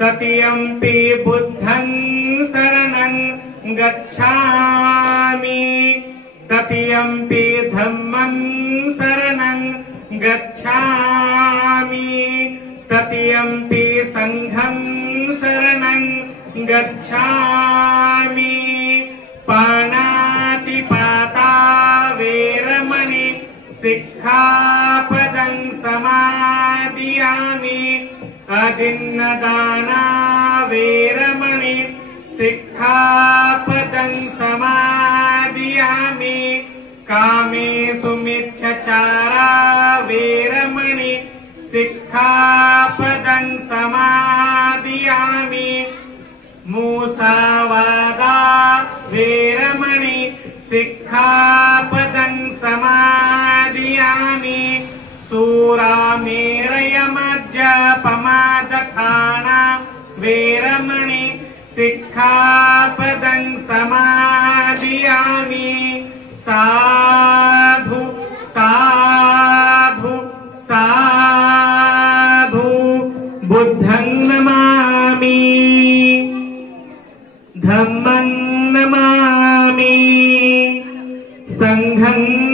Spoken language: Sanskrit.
ततियम्पि बुद्धं शरणं गच्छामि। ततियम्पि धम्मं शरणं गच्छामि। ततियम्पि सङ्घं शरणं गच्छामि। पाणातिपाता वेरमणि सिक्खापदं अदिन्नदाना वेरमणि सिक्खापदं समादियामि। कामेषु मिच्छचारा वेरमणि सिक्खापदं समादियामि। मूसावादा वेरमणि सिक्खापदं वेरमणि सिक्खापदं समादियामि साधु साधु साधु बुद्धं नमामि। धम्मं नमामि। सङ्घं